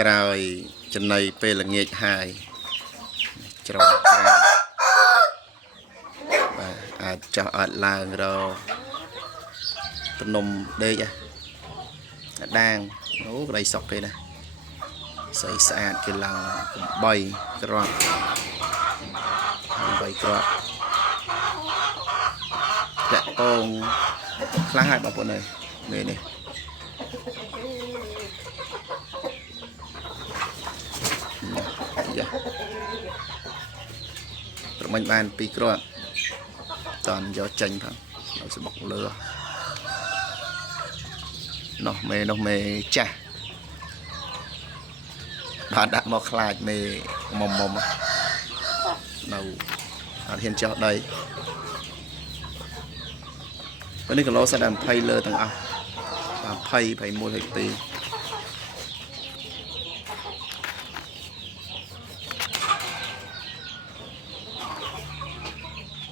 ក្រោយចំណៃពេលល្ងាចហើយច្រកក្រៅបាទអាចចោះអត់ឡើងរភ្នំដេកដាងអូក្តីសុកគេណាស្អីស្អាតគេឡើង8គ្រាប់8គ្រាប់តាក់ពងខ្លះហើយបងប្អូនអើយនេះនេះយ៉ាប្រមាញ់បាន2គ្រាប់តន់យកចេញផងឲ្យស្បុកលើនោះមេចាស់បានដាក់មកខ្លាចមេមុំនៅអត់ហ៊ានចោះដីពេលនេះគីឡូសិតតែ20លើទាំងអស់20 21 22